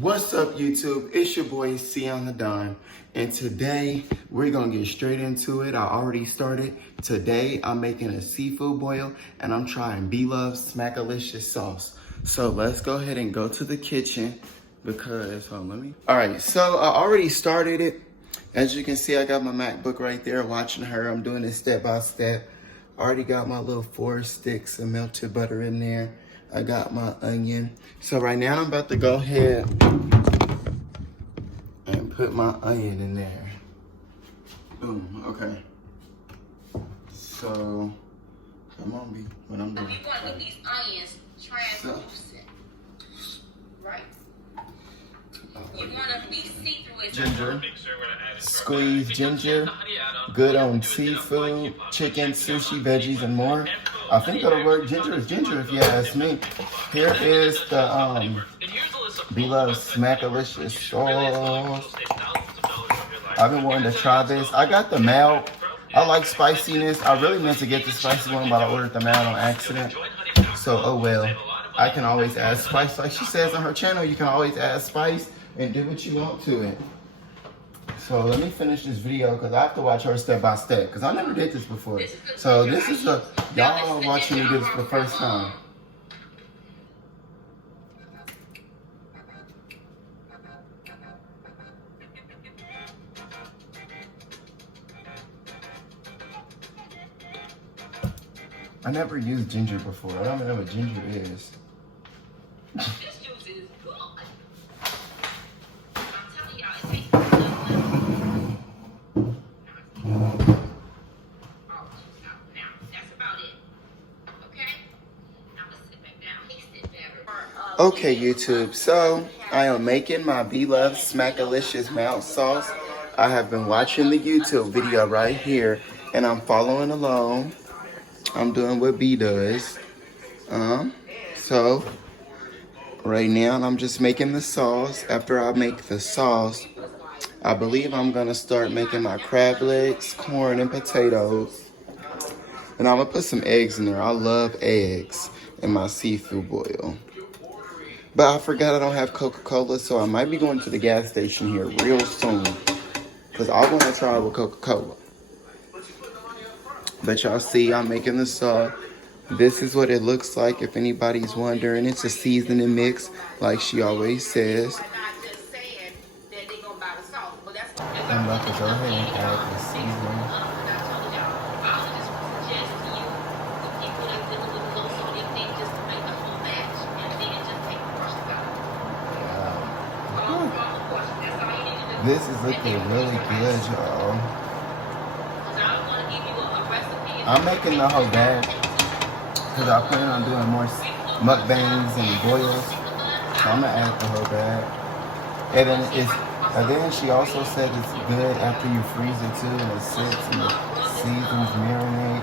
What's up, YouTube? It's your boy C on the Dime, and today we're gonna get straight into it. I already started. Today I'm making a seafood boil, and I'm trying Blove's Smackalicious sauce. So let's go ahead and go to the kitchen because All right, so I already started it. As you can see, I got my MacBook right there watching her. I'm doing it step by step. I already got my little 4 sticks of melted butter in there. I got my onion. So right now I'm about to go ahead and put my onion in there. Boom, okay. So, come on, B, what I'm doing. You want to get these onions translucent, right? You want to be see-through. Ginger, squeeze ginger, good on seafood, chicken, sushi, veggies, and more. I think that'll work. Ginger is ginger if you ask me. Here is the Blove Smackalicious sauce. I've been wanting to try this. I got the mild. I like spiciness. I really meant to get the spicy one, but I ordered the mild on accident. So, oh well. I can always add spice. Like she says on her channel, you can always add spice and do what you want to it. So let me finish this video because I have to watch her step by step because I never did this before. So this is y'all are watching me do this for the first time. I never used ginger before. I don't even know what ginger is. This juice is good. I'm telling y'all, it tastes good. Now, that's about it. Okay? Now let's sit back down. Taste it better. Okay, YouTube. So I am making my Blove Smackalicious mouth sauce. I have been watching the YouTube video right here, and I'm following along. I'm doing what B does. So right now I'm just making the sauce. After I make the sauce, I believe I'm gonna start making my crab legs, corn, and potatoes. And I'm gonna put some eggs in there. I love eggs in my seafood boil. But I forgot I don't have Coca-Cola, so I might be going to the gas station here real soon. Because I want to try it with Coca-Cola. But y'all see, I'm making the sauce. This is what it looks like if anybody's wondering. It's a seasoning mix, like she always says. I'm about to go ahead and add the seasoning. This is looking really good, y'all. I'm making the whole batch because I plan on doing more mukbangs and boils. So I'm gonna add the whole batch. And then she also said it's good after you freeze it too, and it sits and the seasons marinate.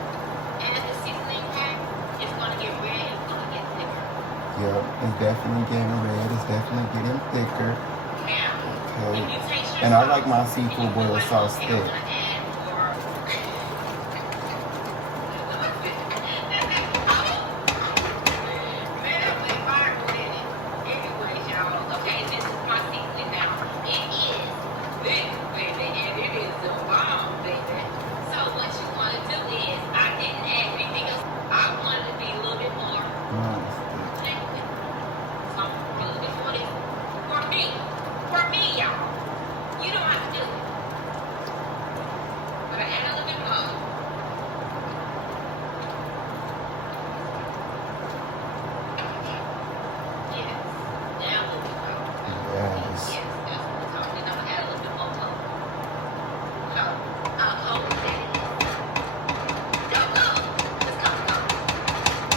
And the seasoning pack is gonna get red. It's gonna get thicker. Yep, it's definitely getting red. It's definitely getting thicker. Okay. And I like my seafood boil sauce thick.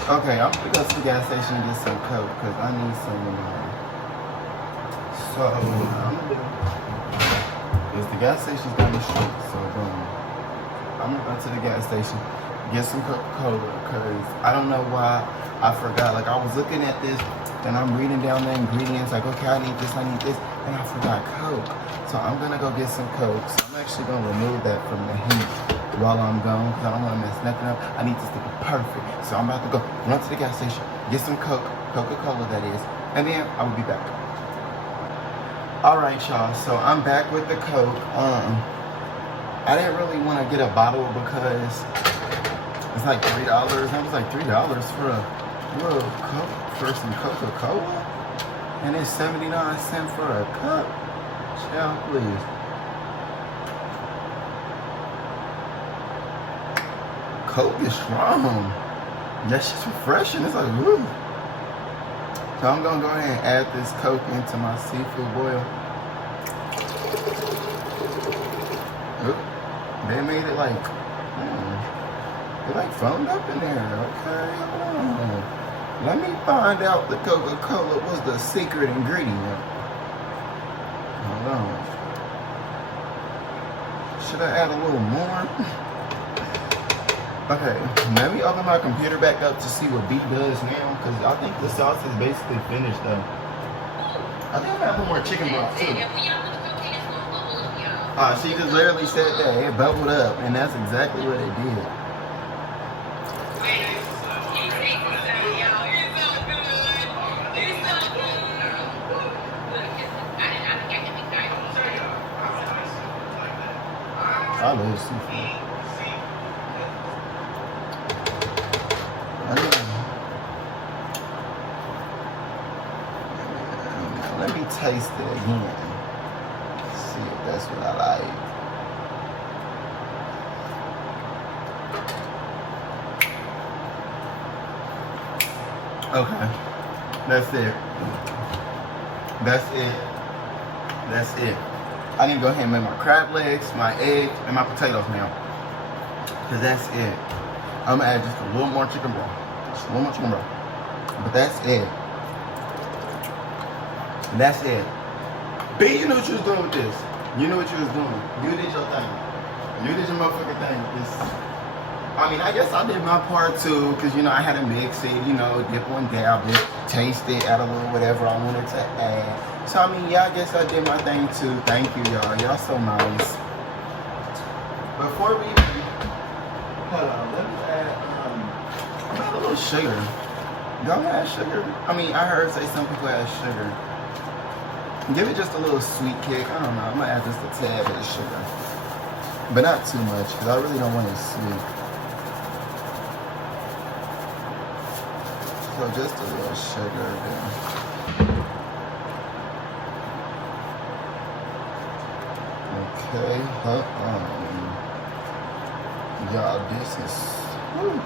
Okay, I'm gonna go to the gas station and get some Coke because I need some in there. So, what I'm gonna do is the gas station's down the street, so I'm gonna go to the gas station, get some Coca-Cola because I don't know why I forgot. Like, I was looking at this and I'm reading down the ingredients, like, okay, I need this, and I forgot Coke. So I'm gonna go get some Coke. So I'm actually gonna remove that from the heat while I'm gone because I don't want to mess nothing up. I need this to be perfect. So I'm about to go run to the gas station, get some Coca-Cola that is, and then I will be back. Alright, y'all, so I'm back with the Coke. I didn't really want to get a bottle because it's like $3. That was like $3 for a little Coke, for some Coca-Cola. And it's 79 cents for a cup. Child, please. Coke is strong. That shit's refreshing. It's like, woo. So I'm gonna go ahead and add this Coke into my seafood boil. Oop. They made it like, it like foamed up in there. Okay, hold on. Let me find out the Coca-Cola was the secret ingredient. Hold on. Should I add a little more? Okay, let me open my computer back up to see what B does now, because I think the sauce is basically finished though. I think I'm gonna put more chicken broth too. She just literally said that, it bubbled up, and that's exactly what it did. I love seafood. Let me taste it again. See if that's what I like. Okay. That's it. That's it. That's it. I need to go ahead and make my crab legs, my eggs, and my potatoes now. Because that's it. I'm going to add just a little more chicken broth. Just a little more chicken broth. But that's it. That's it. B, you knew what you was doing with this. You knew what you was doing. You did your thing. You did your motherfucking thing with this. I mean, I guess I did my part too, because, you know, I had to mix it, you know, dip one, dab it, taste it, add a little whatever I wanted to add. So, I mean, yeah, I guess I did my thing too. Thank you, y'all. Y'all so nice. Before we even, hold on, let me add, I'm add a little sugar. Y'all add sugar? I mean, I heard say some people add sugar. Give it just a little sweet kick. I don't know. I'm gonna add just a tad bit of sugar, but not too much because I really don't want it sweet. So just a little sugar there. Okay. Y'all, this is. Whew.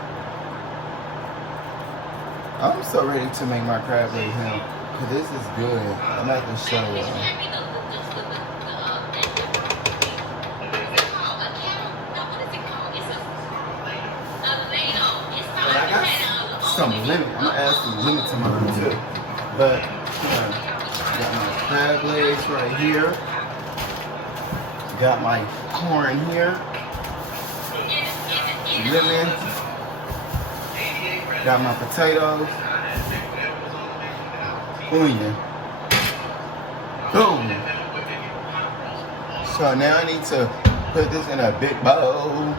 I'm so ready to make my crab legs now. This is good. I'm not gonna show you. But I got some lemon. I'm gonna add some lemon to mine too. But got my crab legs right here. Got my corn here. Lemon. Got my potatoes. Onion. Boom. So now I need to put this in a big bowl.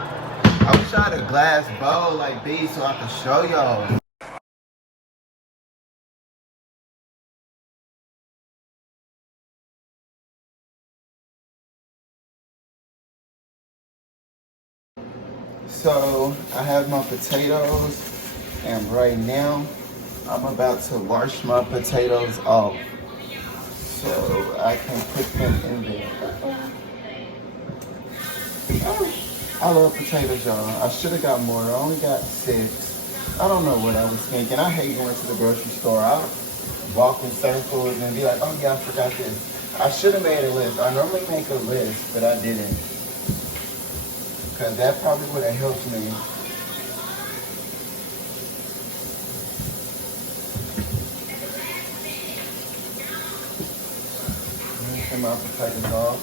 I wish I had a glass bowl like these so I could show y'all. So I have my potatoes, and right now I'm about to wash my potatoes off so I can put them in there. I love potatoes, y'all. I should have got more. I only got 6. I don't know what I was thinking. I hate going to the grocery store. I walk in circles and be like, oh yeah, I forgot this. I should have made a list. I normally make a list, but I didn't. Because that probably would have helped me. My potatoes off.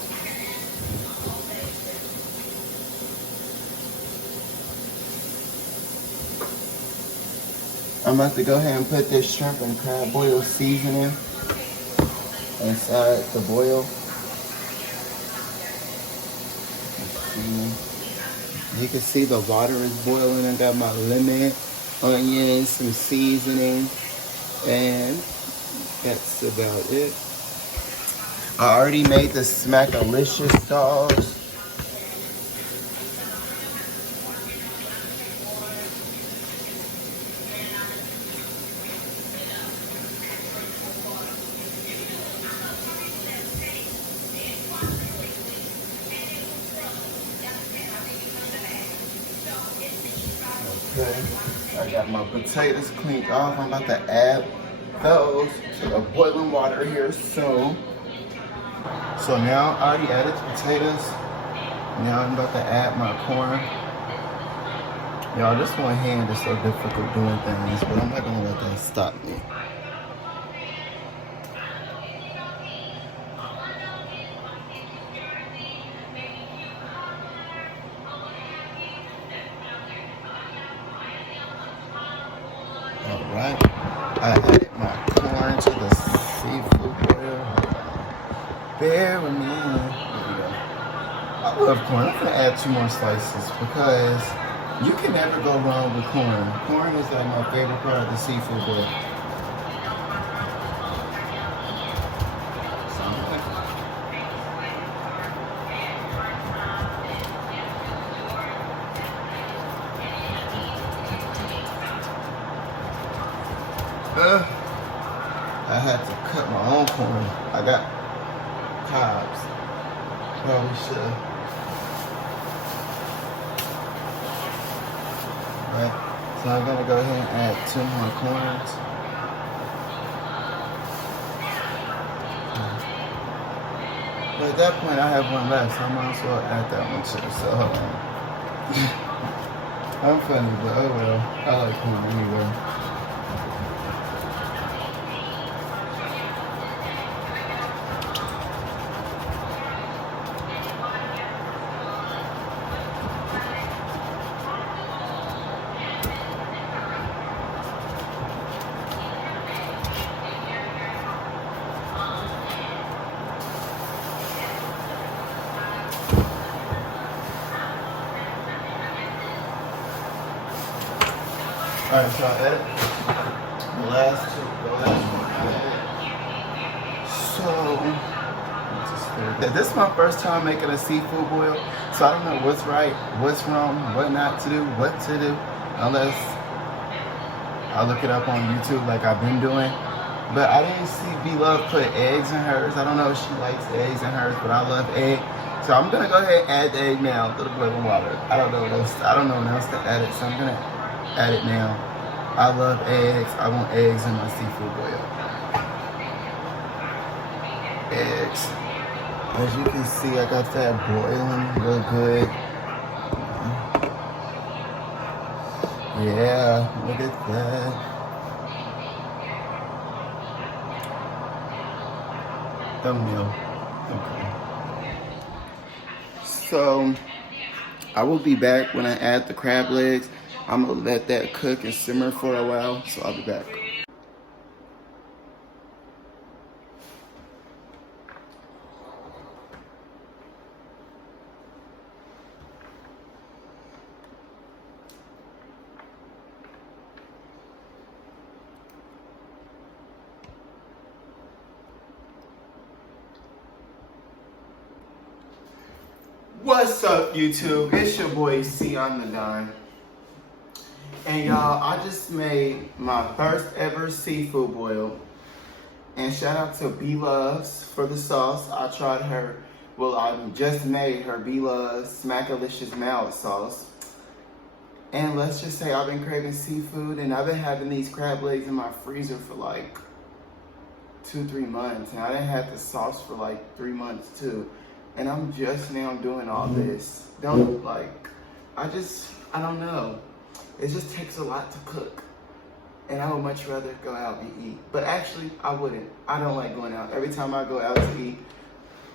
I'm about to go ahead and put this shrimp and crab boil seasoning inside the boil. Let's see. You can see the water is boiling. I got my lemon, onions, some seasoning, and that's about it. I already made the Smackalicious sauce. Okay, I got my potatoes cleaned off. I'm about to add those to the boiling water here soon. So now I already added the potatoes. Now I'm about to add my corn. Y'all, this one hand is so difficult doing things, but I'm not gonna let that stop me. Alright, I added my corn to the seafood boil. Bear with me. There we go. I love corn. I'm gonna add 2 more slices because you can never go wrong with corn. Corn is like my favorite part of the seafood boil. I had to cut my own corn. I got cobs. Probably should. Right. So I'm gonna go ahead and add 2 more corns. But at that point, I have 1 left, so I might as well add that one too. So hold on. I'm funny, but oh well. I like corn anyway. Alright, so I added the last 2. So, this is my first time making a seafood boil, so I don't know what's right, what's wrong, what not to do, what to do, unless I look it up on YouTube like I've been doing. But I didn't see Blove put eggs in hers. I don't know if she likes eggs in hers, but I love egg. So I'm gonna go ahead and add the egg now to the boiling water. I don't know what else to add it, so I'm gonna add it now. I love eggs. I want eggs in my seafood boil. Eggs. As you can see, I got that boiling real good. Yeah, look at that. Thumbnail. Okay. So, I will be back when I add the crab legs. I'm gonna let that cook and simmer for a while, so I'll be back. What's up, YouTube? It's your boy C on the Dime. And y'all, I just made my first ever seafood boil. And shout out to Blove's for the sauce. I tried her, well, I just made her Blove's Smackalicious mallet sauce. And let's just say I've been craving seafood, and I've been having these crab legs in my freezer for like 2-3 months. And I didn't have the sauce for like 3 months too. And I'm just now doing all this. I don't know. It just takes a lot to cook. And I would much rather go out and eat. But actually, I wouldn't. I don't like going out. Every time I go out to eat,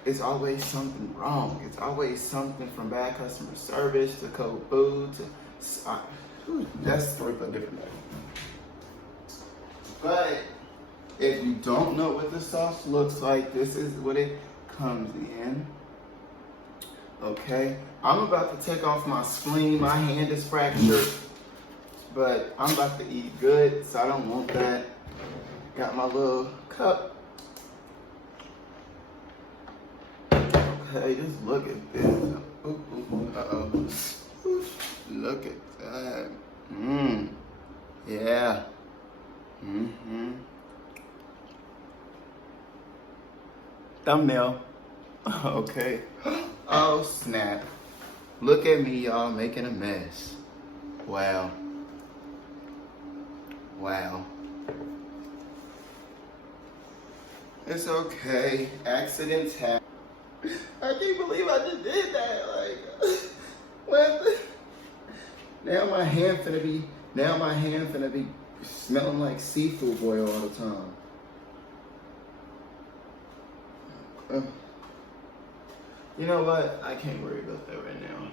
it's always something wrong. It's always something from bad customer service to cold food to... that's a story for a different day. But if you don't know what the sauce looks like, this is what it comes in. Okay, I'm about to take off my spleen. My hand is fractured, but I'm about to eat good, so I don't want that. Got my little cup. Hey, just look at this. Uh-oh. Look at that. Yeah. Thumbnail. Okay. Oh, snap. Look at me, y'all, making a mess. Wow. Wow. It's okay. Accidents happen. I can't believe I just did that. Like, what? Now my hand finna be smelling like seafood oil all the time. You know what? I can't worry about that right now.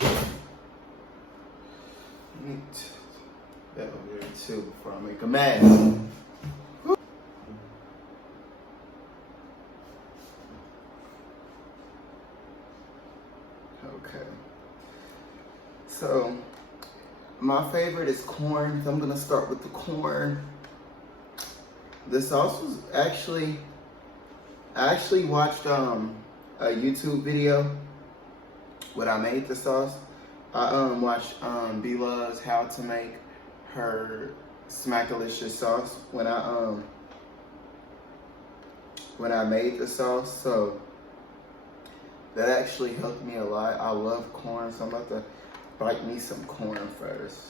Let me that over there too before I make a mess. Okay. So my favorite is corn. So I'm gonna start with the corn. The sauce was I actually watched a YouTube video when I made the sauce. I watched Blove's how to make her Smackalicious sauce when I made the sauce. So that actually helped me a lot. I love corn, so I'm about to bite me some corn first.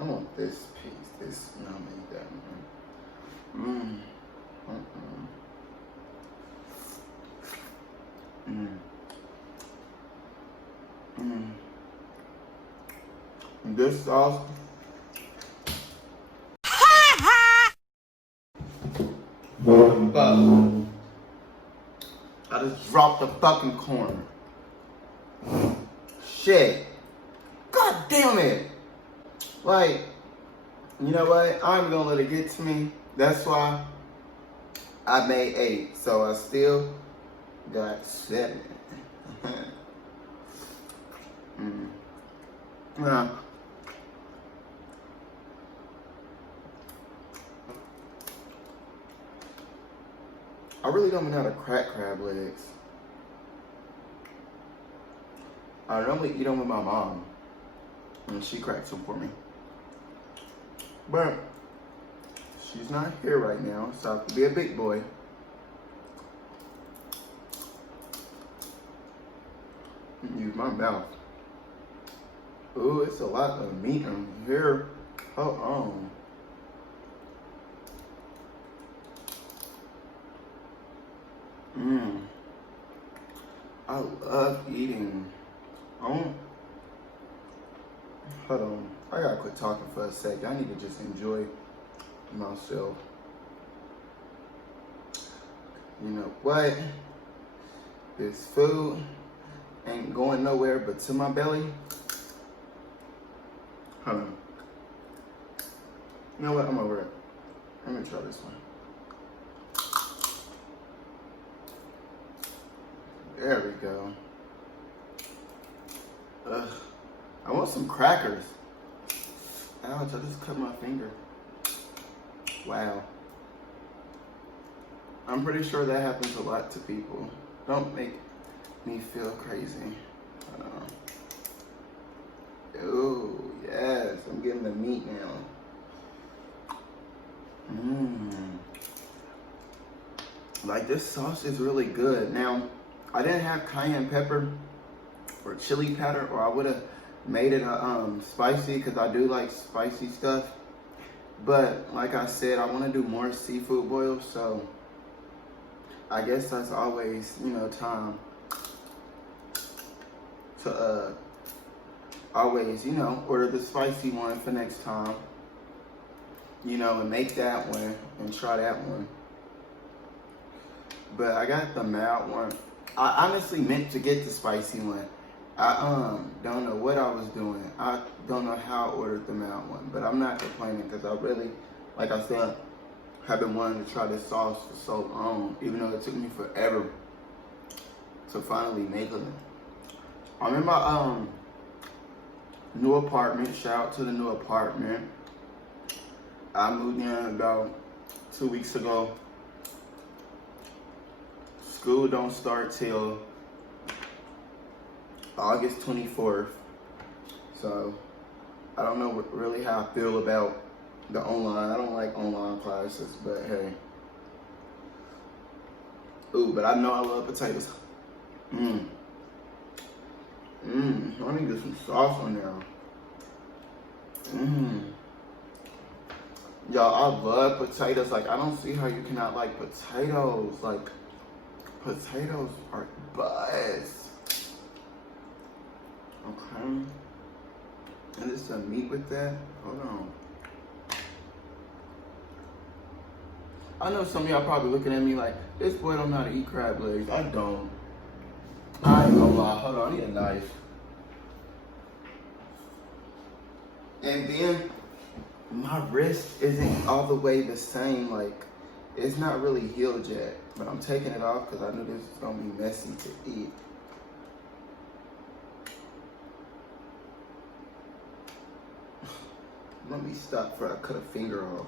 I want this piece. This, no, I need that one. This sauce. I just dropped the fucking corn. Shit. God damn it. Like, you know what? I'm gonna let it get to me. That's why I made 8. So I still got 7. Yeah. I really don't know how to crack crab legs. I normally eat them with my mom, and she cracks them for me. But she's not here right now, so I have to be a big boy. And use my mouth. Ooh, it's a lot of meat in here. Hold on. I love eating. Hold on. I gotta quit talking for a sec. I need to just enjoy myself. You know what? This food ain't going nowhere but to my belly. Hold on. You know what? I'm over it. Let me try this one. There we go. Ugh. I want some crackers. Ouch, I just cut my finger. Wow. I'm pretty sure that happens a lot to people. Don't make me feel crazy. Ooh, yes, I'm getting the meat now. Like, this sauce is really good. Now, I didn't have cayenne pepper or chili powder, or I would have made it spicy, because I do like spicy stuff. But like I said, I want to do more seafood boils, so I guess that's always, you know, time to always, you know, order the spicy one for next time, you know, and make that one and try that one. But I got the mild one. I honestly meant to get the spicy one. I don't know what I was doing. I don't know how I ordered the mild one, but I'm not complaining, because I really, like I said, have been wanting to try this sauce for so long, even though it took me forever to finally make it. I'm in my new apartment. Shout out to the new apartment. I moved in about 2 weeks ago. school don't start till August 24th. So I don't know really how I feel about the online. I don't like online classes, but hey. Ooh, but I know I love potatoes. Mmm. Mmm. I need to get some sauce on there. Mmm. Y'all, I love potatoes. Like, I don't see how you cannot like potatoes. Like, potatoes are buzz. Okay. And there's some meat with that. Hold on. I know some of y'all probably looking at me like, this boy don't know how to eat crab legs. I don't. I ain't gonna lie. Hold on, I need a knife. And then, my wrist isn't all the way the same. Like, it's not really healed yet. But I'm taking it off because I knew this was gonna be messy to eat. Let me stop before I cut a finger off.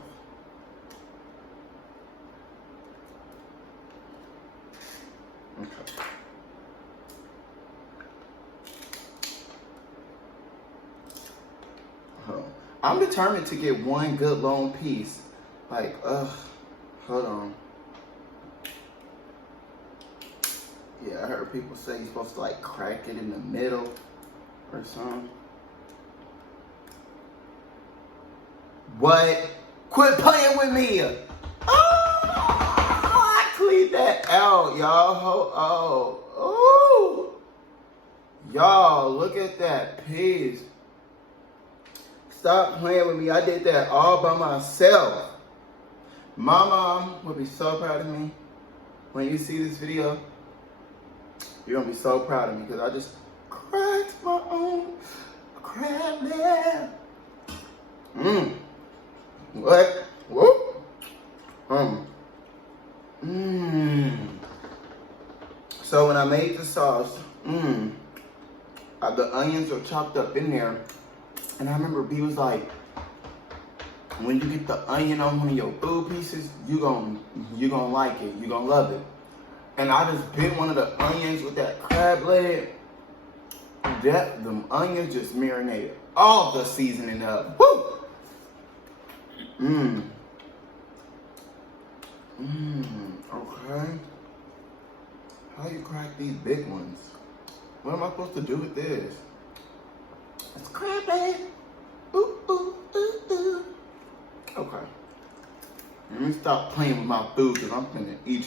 Okay. I'm determined to get one good long piece. Like, hold on. Yeah, I heard people say you're supposed to like crack it in the middle or something. What? Quit playing with me! Oh, I cleaned that out, y'all. Oh, y'all, look at that piece. Stop playing with me. I did that all by myself. My mom will be so proud of me. When you see this video, you're gonna be so proud of me because I just cracked my own crab leg. What? Whoop. So when I made the sauce, the onions are chopped up in there. And I remember B was like, when you get the onion on one of your food pieces, you gonna like it. You gonna love it. And I just bit one of the onions with that crab leg. Them onions just marinated all the seasoning up. Woo! Okay. How you crack these big ones? What am I supposed to do with this? It's crab leg. Ooh, ooh, ooh, ooh. Okay. Let me stop playing with my food because I'm finna eat.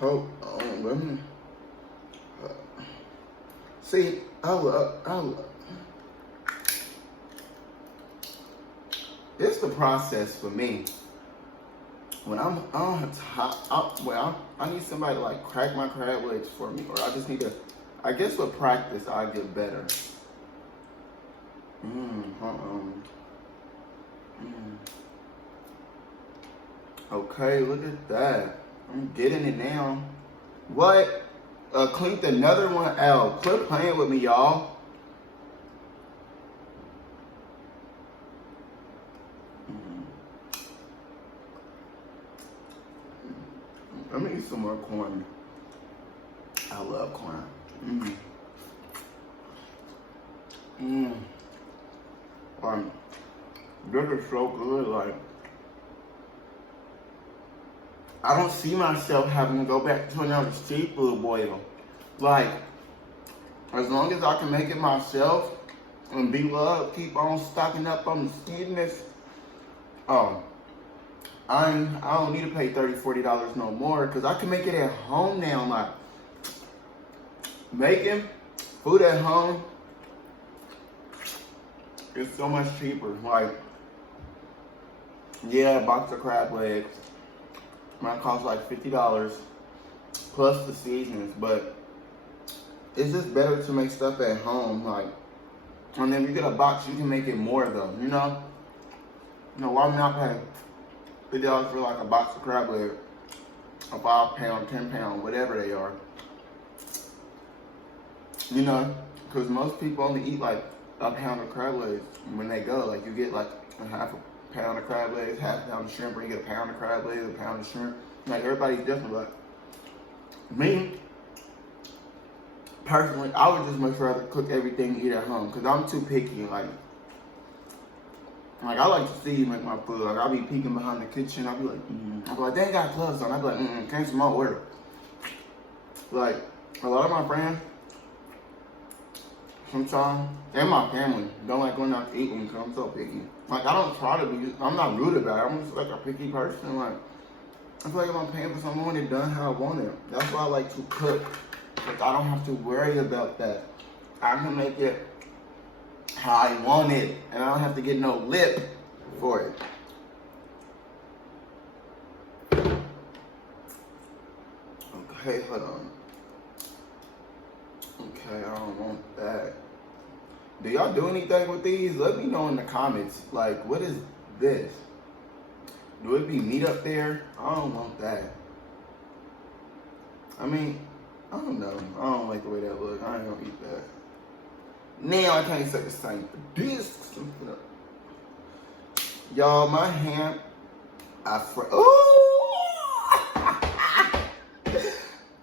Hold on, let me. See, I love. It's the process for me. When I don't have time, I need somebody to like crack my crab legs for me, or I just need to. I guess with practice, I get better. Okay, look at that. I'm getting it now. What? Cleaned another one out. Quit playing with me, y'all. Let me eat some more corn. I love corn. This is so good. Like, I don't see myself having to go back to another seafood boil. Like, as long as I can make it myself and be loved, keep on stocking up on the sweetness. I don't need to pay $30, $40 no more because I can make it at home now. Like, making food at home is so much cheaper. Like, yeah, a box of crab legs might cost like $50 plus the seasonings, but it's just better to make stuff at home. Like, and then if you get a box, you can make it more though. You know why am I not paying $50 for like a box of crab leg, a 5 pound, 10 pound, whatever they are. You know, because most people only eat like a pound of crab legs when they go. Like you get like a half a pound of crab legs, half a pound of shrimp, or you get a pound of crab legs, a pound of shrimp. Like everybody's different. Like me, personally, I would just much rather cook everything and eat at home because I'm too picky. Like I like to see you make my food. Like I'll be peeking behind the kitchen. I'll be like, I'll be like, they ain't got gloves on. I'll be like, cancel my order. Like a lot of my friends, sometimes, and my family don't like going out to eat with me because I'm so picky. Like I don't try to be. I'm not rude about it. I'm just like a picky person. Like I feel like if I'm paying for something, I want it done how I want it. That's why I like to cook. Like I don't have to worry about that. I can make it how I want it, and I don't have to get no lip for it. Okay, hold on. Okay, I don't want that. Do y'all do anything with these? Let me know in the comments. Like, what is this? Do it be meat up there? I don't want that. I mean, I don't know. I don't like the way that looks. I ain't gonna eat that. Now I can't say the same for this. Y'all, my hand, ooh!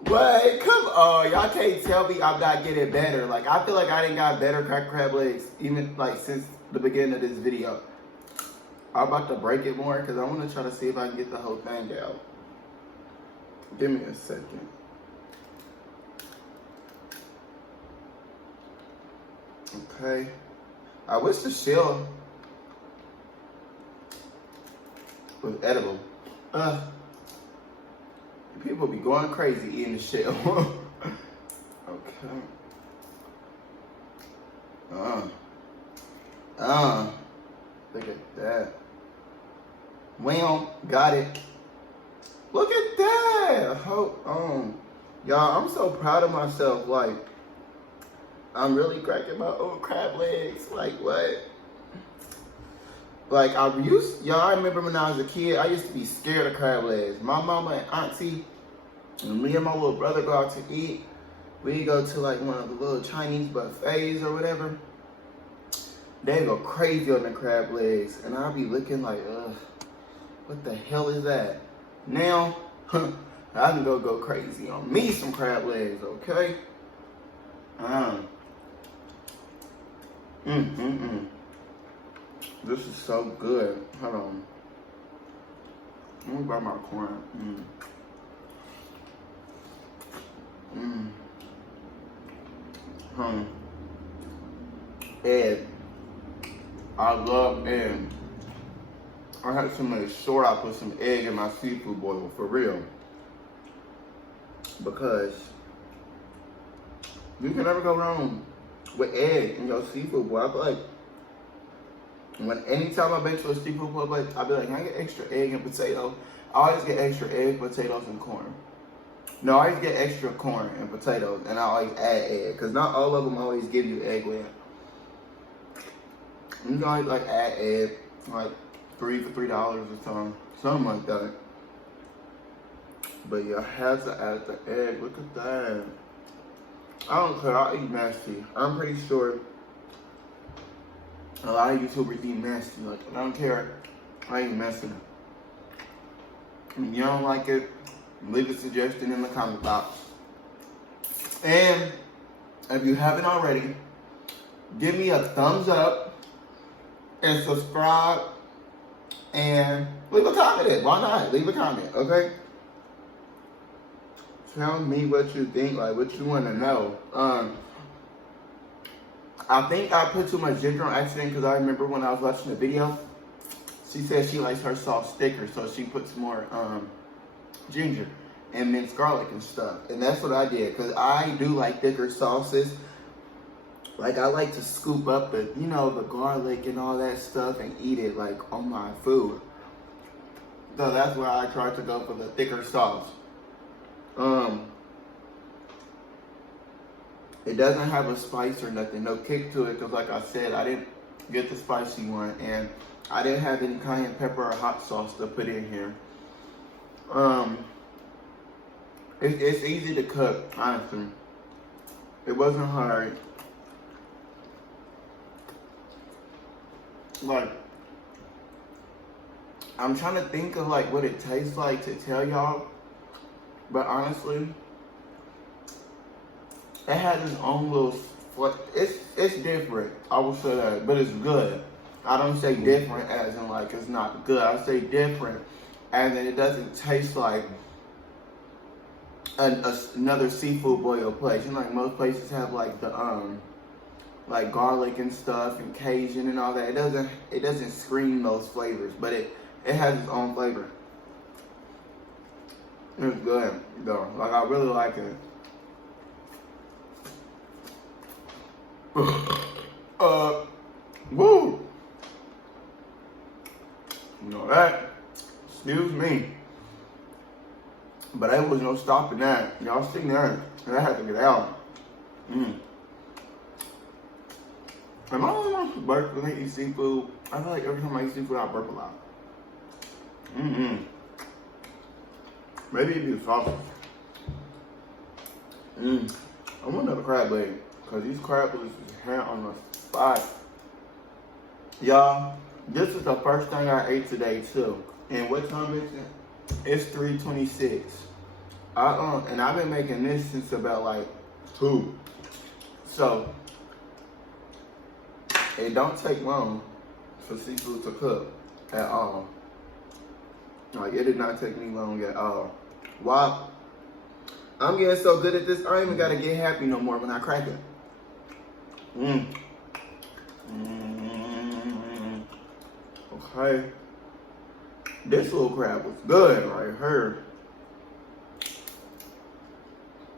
What? Come on. Y'all can't tell me I'm not getting better. Like, I feel like I didn't got better cracked crab legs even, like, since the beginning of this video. I'm about to break it more because I want to try to see if I can get the whole thing out. Give me a second. Okay. I wish the shell was edible. People be going crazy eating the shell. Okay. Look at that. Well, got it. Look at that. Y'all, I'm so proud of myself. Like, I'm really cracking my own crab legs. Like, what? Like, I remember when I was a kid, I used to be scared of crab legs. My mama and auntie, and me and my little brother go out to eat. We go to, like, one of the little Chinese buffets or whatever. They go crazy on the crab legs. And I'll be looking like, what the hell is that? Now, I can go crazy on me some crab legs, okay? This is so good. Hold on. Let me grab my corn. Egg. I love egg. I had to make sure I put some egg in my seafood boil, for real. Because you can never go wrong with egg in your seafood boil. I feel like anytime I bake to a seafood boil, I'll be like, can I get extra egg and potato? I always get extra egg, potatoes, and corn. No, I always get extra corn and potatoes, and I always add egg, because not all of them always give you egg with it. You can always like add egg, like 3 for $3 or something like that. But you have to add the egg. Look at that. I don't care. I'll eat nasty. I'm pretty sure a lot of YouTubers eat nasty. Like, I don't care. I eat messy. If you don't like it, leave a suggestion in the comment box. And if you haven't already, give me a thumbs up and subscribe and leave a comment. Why not? Leave a comment, okay? Tell me what you think, like what you want to know. I think I put too much ginger on accident because I remember when I was watching the video, she said she likes her sauce thicker, so she puts more ginger and minced garlic and stuff. And that's what I did, because I do like thicker sauces. Like, I like to scoop up the, you know, the garlic and all that stuff and eat it, like, on my food. So that's why I tried to go for the thicker sauce. It doesn't have a spice or nothing, no kick to it, because like I said, I didn't get the spicy one, and I didn't have any cayenne pepper or hot sauce to put in here. It's easy to cook, honestly. It wasn't hard. Like, I'm trying to think of like what it tastes like to tell y'all, but honestly, it has its own little. It's different. I will say that, but it's good. I don't say different as in like it's not good. I say different as in it doesn't taste like another seafood boil place. You know, like most places have like the like garlic and stuff and Cajun and all that. It doesn't scream those flavors, but it has its own flavor. It's good though. Like I really like it. Woo! You know that? Excuse me. But there was no stopping that. Y'all seen that? I had to get out. Am I the only one who burps when I eat seafood? I feel like every time I eat seafood, I burp a lot. Maybe it'd be the sausage. I want another crab leg, because these crab legs is here on the spot. Y'all, this is the first thing I ate today too. And what time is it? It's 3:26. And I've been making this since about like 2. So it don't take long for seafood to cook at all. Like it did not take me long at all. Wow. I'm getting so good at this, I ain't even gotta get happy no more when I crack it. Okay. This little crab was good right here.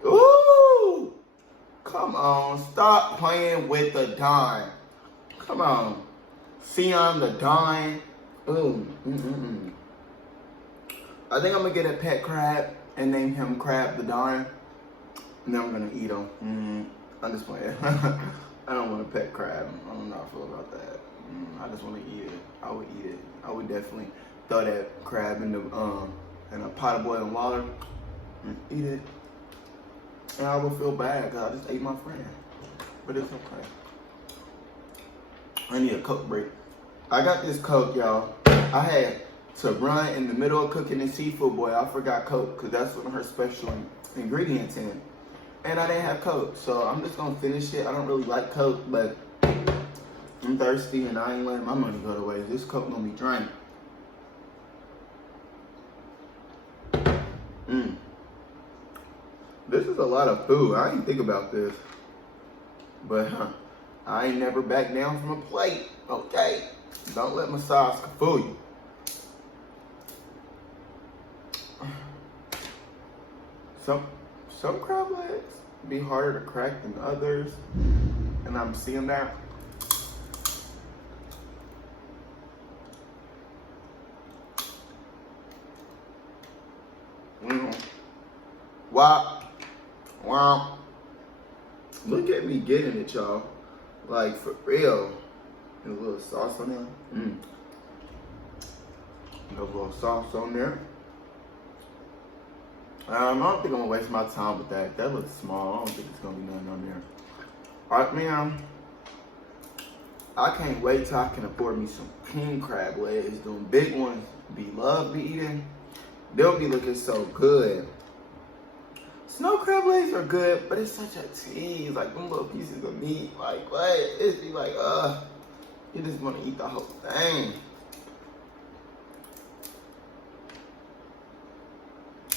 Ooh! Come on, stop playing with the dime. Come on. Sion the dime. Ooh. I think I'm gonna get a pet crab and name him Crab the Dime. And then I'm gonna eat him. I'm just playing. I don't want a pet crab. I don't know how I feel about that. I just want to eat it. I would eat it. I would definitely throw that crab in a pot of boiling water and eat it. And I would feel bad because I just ate my friend. But it's okay. I need a Coke break. I got this Coke, y'all. I had to run in the middle of cooking the seafood boil. I forgot Coke because that's one of her special ingredients in it. And I didn't have Coke, so I'm just gonna finish it. I don't really like Coke, but I'm thirsty and I ain't letting my money go to waste. This Coke gonna be drank. This is a lot of food. I didn't think about this. But I ain't never back down from a plate, okay? Don't let my sauce fool you. Some crab legs be harder to crack than others, and I'm seeing that. Wow. Look at me getting it, y'all. Like, for real. And a little sauce on there. A little sauce on there. I don't think I'm gonna waste my time with that. That looks small. I don't think it's gonna be nothing on there. Alright, man. I can't wait till I can afford me some king crab legs. Them big ones Blove be eating. They'll be looking so good. Snow crab legs are good, but it's such a tease. Like them little pieces of meat. Like what? It's be like, you just wanna eat the whole thing.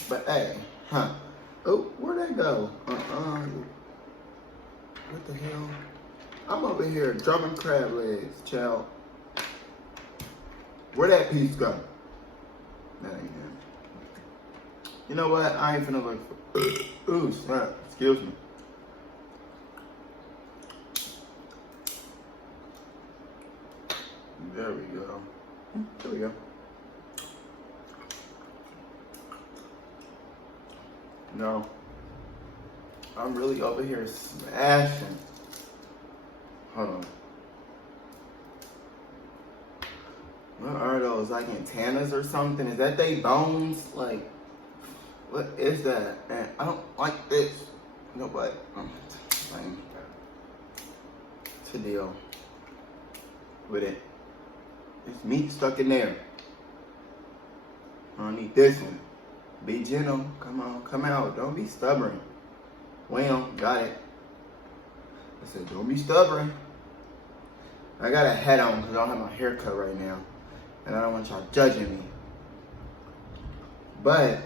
But hey, oh, where'd that go? What the hell? I'm over here dropping crab legs, child. Where'd that piece go? That ain't him. You know what? I ain't finna look for. Ooh, snap. Excuse me. There we go. There we go. No, I'm really over here smashing. Hold on. What are those? Like antennas or something? Is that they bones? Like, what is that? And I don't like this. No, but to deal with it. It's meat stuck in there. I don't need this one. Be gentle. Come on, come out. Don't be stubborn. Well, got it. I said, don't be stubborn. I got a hat on because I don't have my hair cut right now. And I don't want y'all judging me. But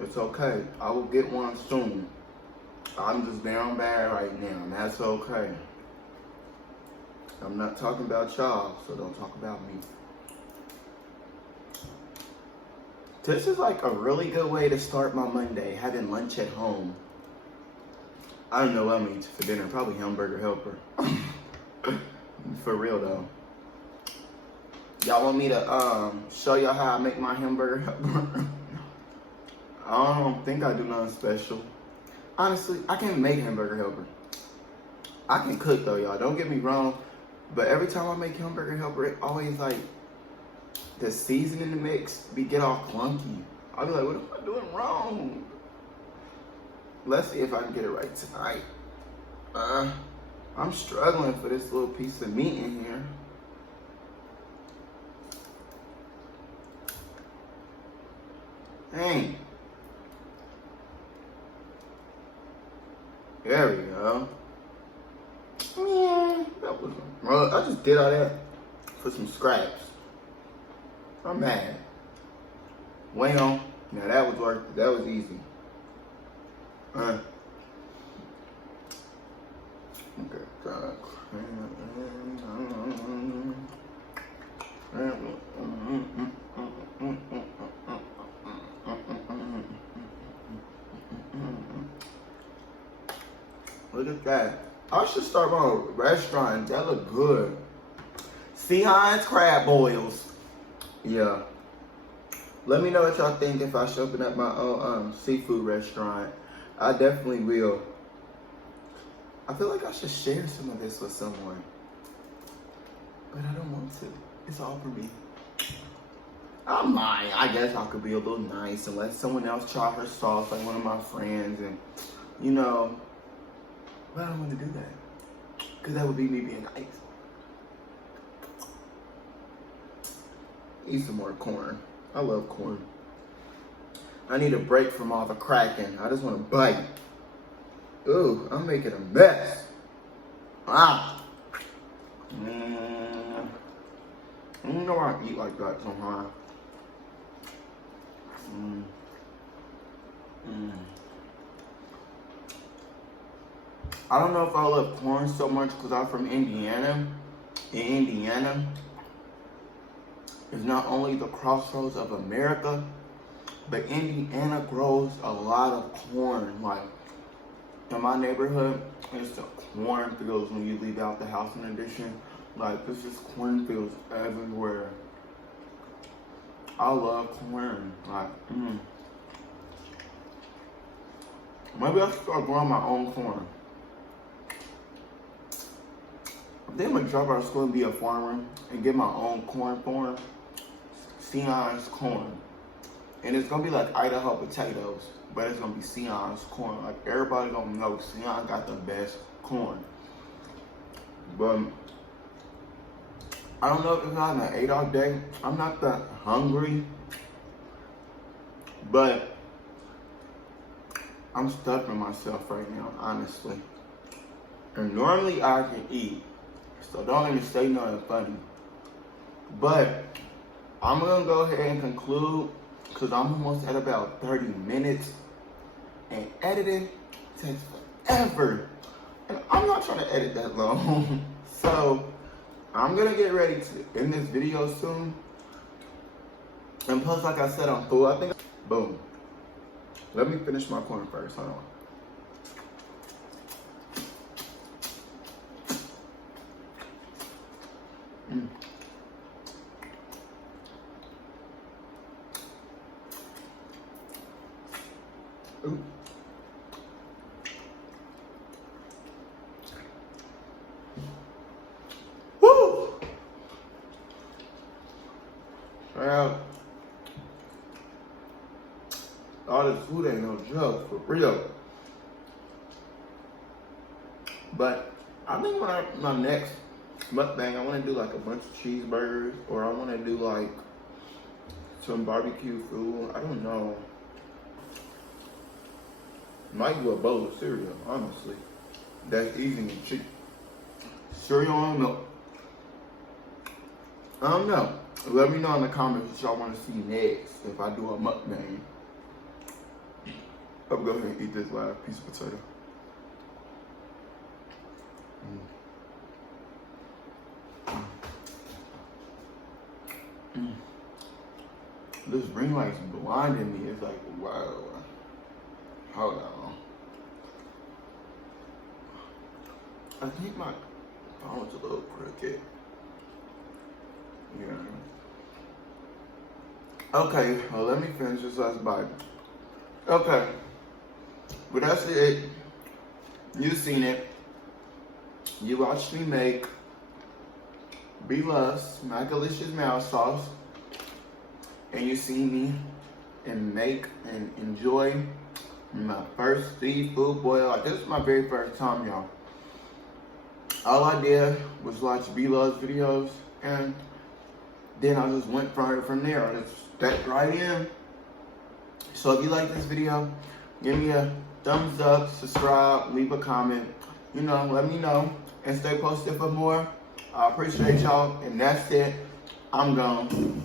it's okay. I will get one soon. I'm just down bad right now, and that's okay. I'm not talking about y'all, so don't talk about me. This is like a really good way to start my Monday, having lunch at home. I don't know what I'm gonna eat for dinner. Probably hamburger helper. For real though. Y'all want me to show y'all how I make my hamburger helper? I don't think I do nothing special. Honestly, I can't make hamburger helper. I can cook though, y'all. Don't get me wrong. But every time I make hamburger helper, it always like the seasoning in the mix get all clunky. I'll be like, what am I doing wrong? Let's see if I can get it right tonight. I'm struggling for this little piece of meat in here. Dang. There we go. Yeah, that was. Well, I just did all that for some scraps. I'm mad. Well, now that was worth it. That was easy. Okay. Look at that. I should start my own restaurant. That look good. Sea Hines crab boils. Yeah. Let me know what y'all think if I should open up my own seafood restaurant. I definitely will. I feel like I should share some of this with someone. But I don't want to. It's all for me. I'm lying. I guess I could be a little nice and let someone else try her sauce, like one of my friends. And, you know, but I don't want to do that. Because that would be me being nice. Eat some more corn. I love corn. I need a break from all the cracking. I just want to bite. Ooh, I'm making a mess. Ah. You know I eat like that somehow. I don't know if I love corn so much because I'm from Indiana. In Indiana, it's not only the crossroads of America, but Indiana grows a lot of corn. Like in my neighborhood, it's the cornfields when you leave out the house in addition. Like there's just cornfields everywhere. I love corn. Like, maybe I should start growing my own corn. I think I'm gonna drop out of school and be a farmer and get my own corn farm. Sion's corn. And it's gonna be like Idaho potatoes, but it's gonna be Sion's corn. Like everybody gonna know Sion got the best corn. But I don't know if I haven't ate all day. I'm not that hungry, but I'm stuffing myself right now, honestly. And normally I can eat, so don't even say nothing funny. But I'm gonna go ahead and conclude because I'm almost at about 30 minutes, and editing takes forever. And I'm not trying to edit that long. So I'm gonna get ready to end this video soon. And plus, like I said, I'm full. I think, boom. Let me finish my corn first, hold on. Ooh. Woo! Well, all this food ain't no joke, for real. But I think my next mukbang. I want to do like a bunch of cheeseburgers, or I want to do like some barbecue food. I don't know. Might do a bowl of cereal, honestly. That's easy and cheap. Cereal and milk. I don't know. Let me know in the comments what y'all want to see next if I do a mukbang. I'm gonna go ahead and eat this last piece of potato. This ring light's blinding me. It's like, wow. Hold on. I think my phone's a little crooked. Yeah. Okay, well, let me finish this last bite. Okay. But that's it. You've seen it. You watched me make Blove Smackalicious Mayo Sauce. And you see me and make and enjoy my first seafood boil. Like, this is my very first time, y'all. All I did was watch Blove's videos, and then I just went from there. I just stepped right in. So if you like this video, give me a thumbs up, subscribe, leave a comment. You know, let me know, and stay posted for more. I appreciate y'all, and that's it. I'm gone.